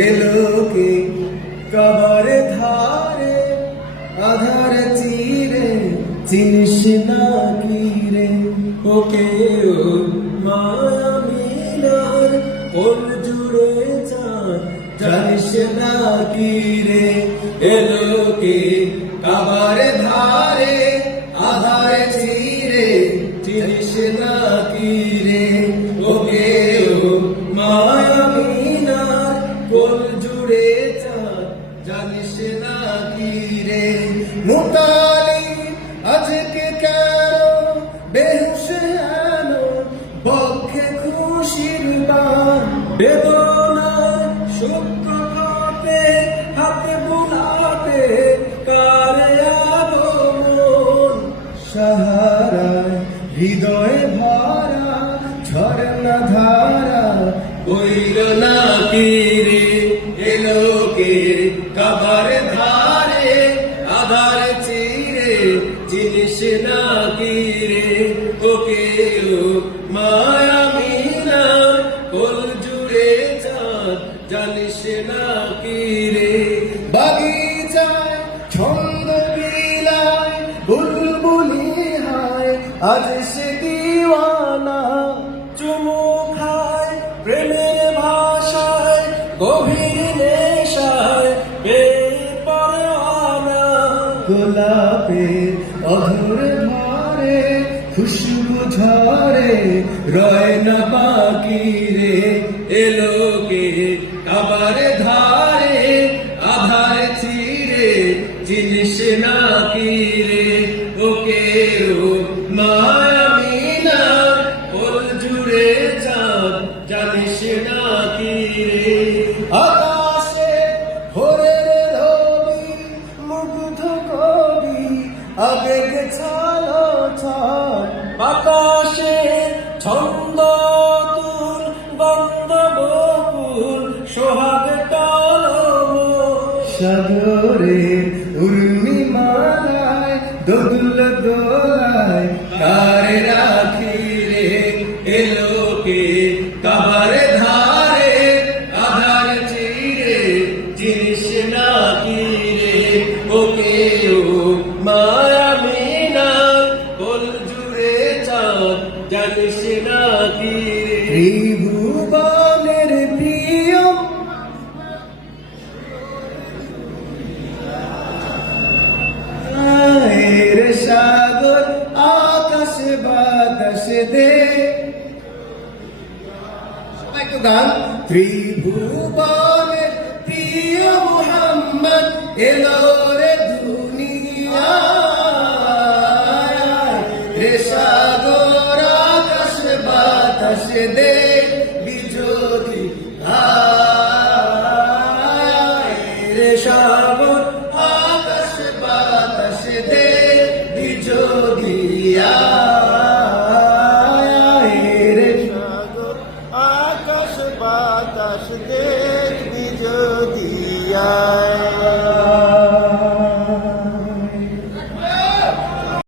এলোকে কাবার ধারে আধার চিরে চিনিস না কি রে ওকে ও মায়া মিনার কোন জুড়ে চাঁদ জানিস না কি রে এলোকে কাবার ধারে আধার চিরে চিনিস না কি রে ওকে ও মায়া মিনার কোন জুড়ে চাঁদ জানিস না কি রে মুতালি আজকে কেন বেহুশ হেন বক্ষে খুশির বান বেদনায় শুক্রতে হাতে বুলাতে কারে আগমন সাহারায় হৃদয়ে ভরা ঝরনা ধারা বইল না কি রে এলোকে কাবার ধারে আধার চিরে চিনিস না কি রে ওকে ও মায়া মিনার কোল জুড়ে চাঁদ জানিস না কি রে বাগিচায় ছন্দ বিলায় বুলবুলি হায় আজ সে দিওয়ানা চুমু খায় প্রেমের ভাষায় গভীর নেশায় বেপরোয়ানা গোলাপের অধর ধরে খুশবু ঝরে রয় না বাকি রে এলোকে কাবার ধারে আধার চিরে চিনিস না কি রে ওকে ও মায়া মিনার কোল জুড়ে চাঁদ জানিস না কি রে আকাশে ভোরের রবি মুগ্ধ কবি আবেগ ছালো ছাল আকাশে ছন্দ তুল বন্ধ বকুল সোহাগ টালম সাগরে উর্মিমালায় দোদুল দোলায় কারে রাখি রে এলোকে কাবার ধারে আধার চিরে জিনিস না কি রে ওকে ও মায়া মিনার কোল জুড়ে চাঁদ জানিস না কি রে ত্রিভুবনের প্রিয় এর সাগর আকাশ বাতাস দে সবাই তো গান ত্রিভুবনের প্রিয় মুহাম্মদ এলো রে দুনিয়ায় রে সাগর আকাশ বাতাস দে বিজোদি রে সাগর আকাশ বাতাস দে বিজোদিয়া